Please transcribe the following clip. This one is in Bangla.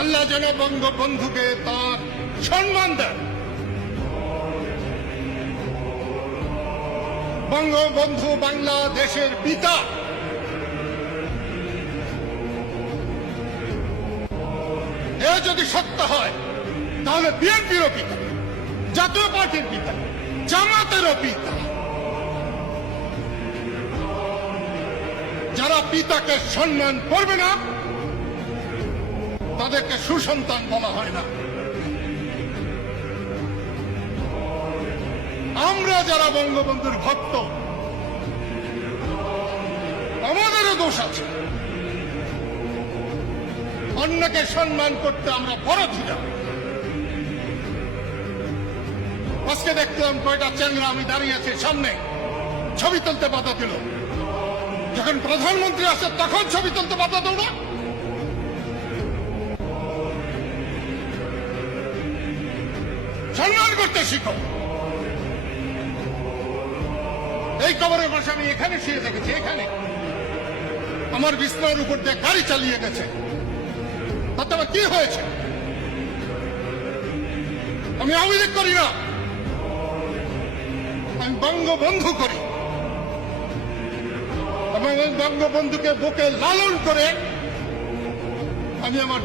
আল্লাহ যেন বঙ্গবন্ধুকে তার সম্মান দেন। বঙ্গবন্ধু বাংলাদেশের পিতা। এ যদি সত্য হয় তাহলে বিএনপিরও পিতা, জাতীয় পার্টির পিতা, জামাতেরও পিতা। যারা পিতাকে সম্মান করবে না তাদেরকে সুসন্তান বলা হয় না। আমরা যারা বঙ্গবন্ধুর ভক্ত, আমাদেরও দোষ আছে। অন্যকে সম্মান করতে আমরা বড় ধিরা। আজকে দেখলাম কয়টা চ্যাংরা আমি দাঁড়িয়ে আছি সামনে, ছবি তুলতে বাধা দিল। যখন প্রধানমন্ত্রী আসে তখন ছবি তুলতে বাধা দিল না। সম্মান করতে শিখো। এই কবরের পাশে আমি এখানে শুয়ে দেখেছি, এখানে আমার বিছানার উপর দিয়ে গাড়ি চালিয়ে গেছে, তাতে আমার কি হয়েছে? আমি আওয়ামী লীগ করি না, আমি বঙ্গবন্ধু করি। এবং বঙ্গবন্ধুকে বুকে লালন করে আমি আমার